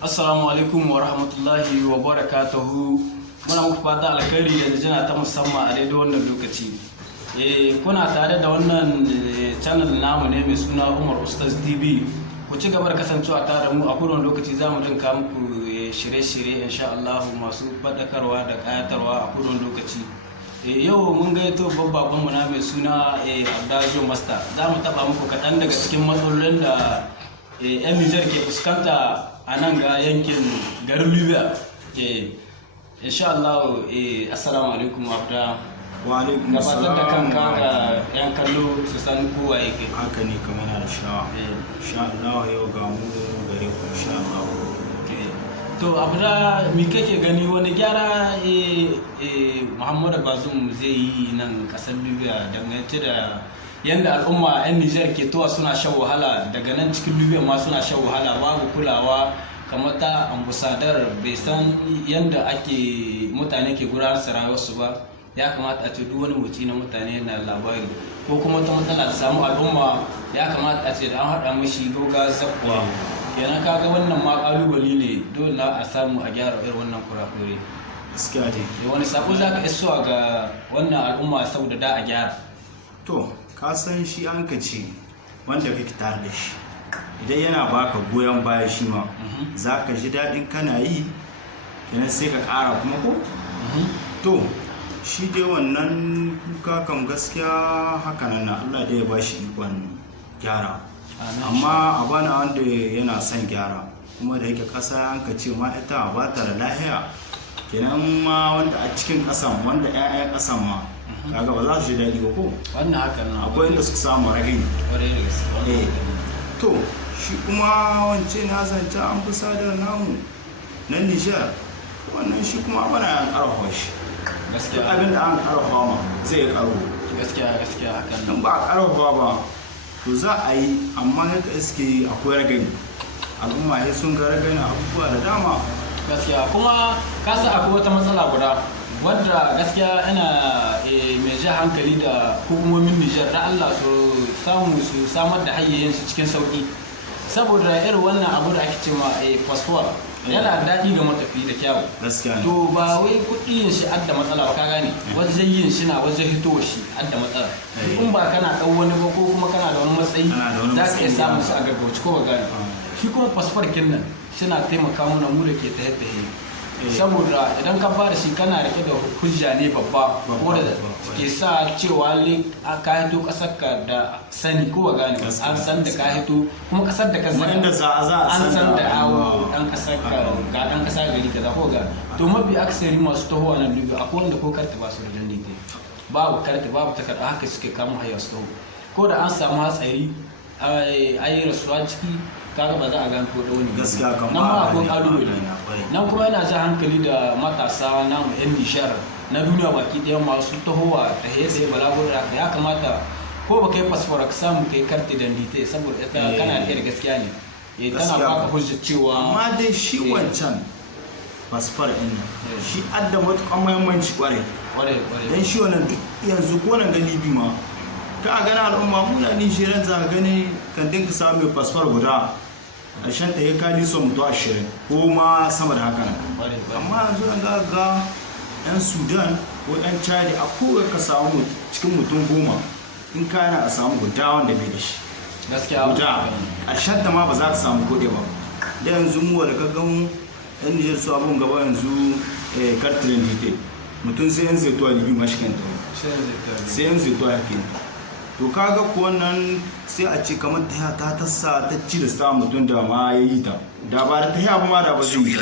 Assalamu alaikum wa rahmatullahi wa barakatuhu. Muna muku fata alkhairi da jina ta musamman a daidai wannan lokaci. Kuna tare da wannan channel namu ne mai suna Umar Ustaz TV. Ku ci gaba da kasancewa tare da mu a kowane lokaci za mu dinka muku shirye-shirye insha Allah masu faɗakarwa da ƙayatarwa a kowane lokaci. Yau mun gaito babban mu na mai suna Abdajo Master. Za mu taɓa muku kaɗan daga cikin matsalolin da 'yan Nijar ke fuskanta a nan ga yankin garin Libya. Insha Allah, assalamu alaikum Abda. Wa alaikum gabatar da kanka ga 'yan kallo su san kowa yake. Haka ne kamar na da shawa. Insha Allah yau ga mu gare ku insha Allah. To Abda, me kake gani wani gyara Muhammadu Bazoum zai yi nan kasar Libya dangance da yanda al'umma 'yan Nijar ke towa suna shan wahala daga nan cikin Libya ma suna shan wahala, babu kulawa kamar ta ambasadar bai san yanda ake mutane ke gudanar da rayuwarsu ba. Ya kamata a ce duk wani motsi na mutane na labari ko kuma ta matsala ta samu al'umma, ya kamata a ce da an haɗa mashi goga zakwa. Kenan kaga wannan ma ƙalubale ne, dole a samu a gyara irin wannan kurakure. Gaskiya dai. Wani sako za ka isuwa ga wannan al'umma saboda da a gyara? To, ka san shi an ka ce wanda kake tare da shi idan yana baka goyon baya shi ma za ka ji daɗin kana yi, kenan sai ka ƙara kuma ko? To, shi dai wannan kuka kan gaskiya haka nan na Allah dai ya ba shi ikon gyara. Amma a bana wanda yana son gyara kuma da yake ƙasa an ka ce ma ita ba ta da lahiya, kenan ma wanda a cikin ƙasan wanda 'ya'yan ƙasan ma kaga ba za su ji daɗi ba ko? Wannan hakan na Akwai inda suka samu ragin. To, shi kuma wance na zance an fi sadar namu na Nijar, wannan shi kuma bana yan ƙarfafa shi. Duk abin da an ƙarfafa ma zai ƙaro. Gaskiya hakan In ba a ƙarfafa ba to za a yi, amma haka iske akwai ragani. Al'umma ya sun ga ragani abubuwa da dama. gaskiya kuma kasa akwai wata matsala guda wadda gaskiya ina mai ja hankali da hukumomin Nijar da Allah su samu su samar da hayyayensu cikin sauki, saboda irin wannan abu da ake cewa passport yana daɗi ga matafi da kyawu. Gaskiya. To ba wai kuɗi yin shi adda matsala ba, ka gane wajen yin shi na wajen hito shi adda matsala. In ba kana ɗan wani ba ko kuma kana da wani matsayi za ka iya samun su a gaggauci ko ba gane. Shi kuma passport kin nan suna taimaka mana mu da ke tahe saboda idan ka fara shi kana rike da hujja ne babba ko da ke sa cewa ka hito kasar ka da sani ko ba gane an san da ka hito kuma kasar da ka zaka an san da awo dan kasar ka ga dan kasa gari kaza ko ga to mafi aksari masu tahowa nan dubi akwai wanda ko karta ba su da danne babu karta babu takarda haka suke kama hayar su ko da an samu hatsari ayi rasuwa ciki kaga ba za a gane ko da wani gaskiya kan nan ma akwai kalubale nan kuma yana ja hankali da matasa namu yan nishar na duniya baki ɗaya masu tahowa ta hesa balaguro da ya kamata ko ba kai fasfora ka samu kai karti da ndite saboda ita kana da gaskiya ne tana baka hujja cewa amma dai shi wancan fasfar ɗin shi adda matuƙan muhimmanci ƙwarai dan shi wannan duk yanzu ko nan gani bi ma ka gana al'umma mu na Nijeriya za ka gani kan dinka samu fasfar guda a shan ta ya kali so mutu 20 ko ma sama da haka. Amma yanzu an ga 'yan Sudan ko 'yan Chadi a kowa ka samu cikin mutum 10 in kana a samu guda wanda bai da shi guda ƙarshen ta ma ba za ka samu kode ba. Da yanzu mu da ka ga mu 'yan Nijar su abun gaba yanzu kartirin dite mutum sai 'yan zai tuwa libi mashikanta sai 'yan zai tuwa yake. To kaga ko wannan sai a ce kamar ta tassa ta ci da sa mutum da ma ya yi ta da ba da ta yaba ma da ba zai yi.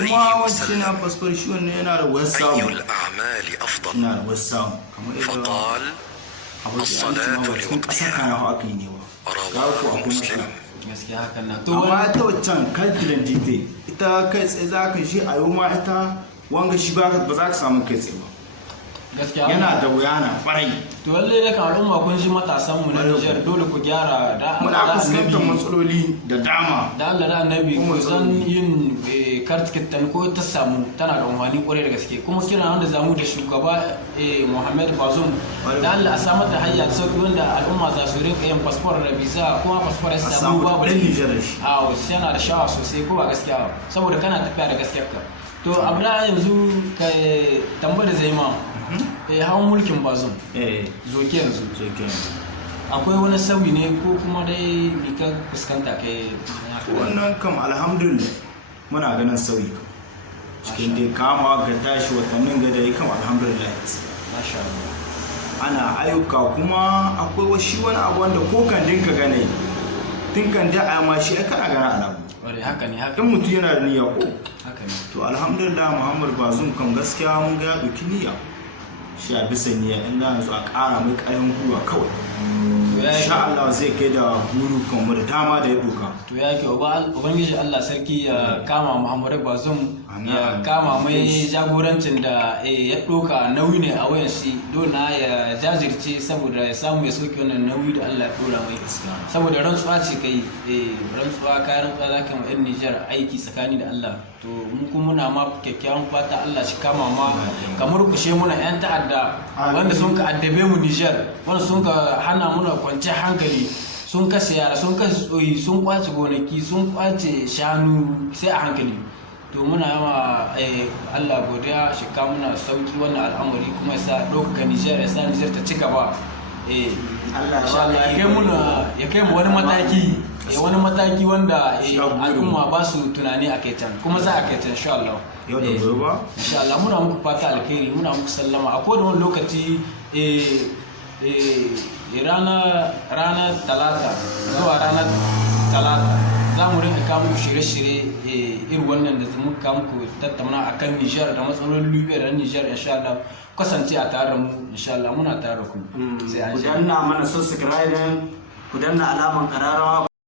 Kuma wacce na fasfar shi wannan yana da wasu samu. Yana da wasu samu. Kamar yadda abu da an cima ba cikin ƙasa kan yawa aka yi ne ba. Ga ku akwai matsala. gaskiya hakan na Amma ta waccan kalkilan dite ita kai tsaye za ka shi a yau ma ita wanga shi ba za ka samu kai tsaye ba. yana da wuya na kwarai. To lalle da kan al'umma kun shi matasan mu na Niger dole ku gyara da muna fuskantar matsaloli da dama da Allah da Annabi ku san yin kartikitan ko ta samu tana da umarni kwarai da gaske kuma kira wanda zamu da shugaba Muhammad Bazoum da Allah a samar da hanya sauki wanda al'umma za su rinka yin passport da visa kuma passport ya samu babu da Niger a yana da shawa sosai ko ba gaskiya saboda kana tafiya da gaskiyar ka to abda yanzu ka tambayar zai ma hawan mulkin Bazoum zoke yanzu akwai wani sauyi ne ko kuma dai ka fuskanta kai wannan kam alhamdulillah muna ganin sauyi cikin dai kama ga tashi watannin ga dai kam alhamdulillah masha Allah ana ayyuka kuma akwai washi wani abu wanda ko kan dinka gane tun kan da amma shi kana gana alamu haka ne haka in mutum yana da niyya ko haka ne to alhamdulillah Muhammad Bazoum kan gaskiya mun ga dauki niyya shi a bisa niyya inda yanzu a ƙara mai ƙayan gwiwa kawai insha Allah zai kai da buru kan da dama da ya doka to ya ke ubangiji Allah sarki ya kama Muhammad Bazoum ya kama mai jagorancin da ya doka nauyi ne a wayan shi dona ya jajirce saboda ya samu ya soke wannan nauyi da Allah ya dora mai saboda rantsuwa ce kai rantsuwa kayan rantsuwa zaka mu ɗan Niger aiki tsakani da Allah to mun kuma muna ma kyakkyawan fata Allah shi kama ma kamar kushe muna yan ta'adda wanda sun ka addabe mu Niger wanda sun ka hana muna kwance hankali sun kashe yara sun kashe tsoyi sun kwace gonaki sun kwace shanu sai a hankali to muna yama Allah godiya shi ka muna sauki wannan al'amari kuma ya sa ɗaukaka Niger ya sa Niger ta ci gaba ya kai mu wani mataki wani mataki wanda al'umma ba su tunani a kai can kuma za a kai can insha Allah insha Allah muna muku fata alkhairi muna muku sallama a kowane lokaci ranar talata zuwa ranar talata za mu rinka kawo muku shirye-shirye irin wannan da muka kawo muku tattauna akan Niger da matsalolin Libya da Niger insha Allah kasance a tare da mu insha Allah muna tare da ku sai an ku danna mana subscribe ku danna alaman kararawa